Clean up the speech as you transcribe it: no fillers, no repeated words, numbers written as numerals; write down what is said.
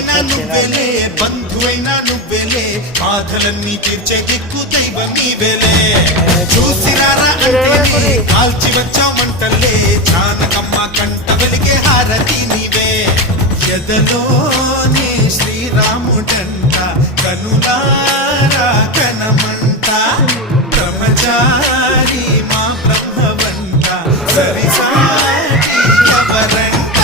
తోడైనా నువ్వేలే బంధువైనా నువ్వేలే బాధలన్నీ తీర్చే దిక్కు దైవం నీవేలే చూసిరారా అంటే కాల్చి వచ్చామంటలే జానకమ్మ కంట వెలిగే హారతి నీవే ఎదలోనే శ్రీరాముడంట కనులారా కనమంట బ్రహ్మచారి మా బ్రహ్మవంట సరిసాటి ఎవరంట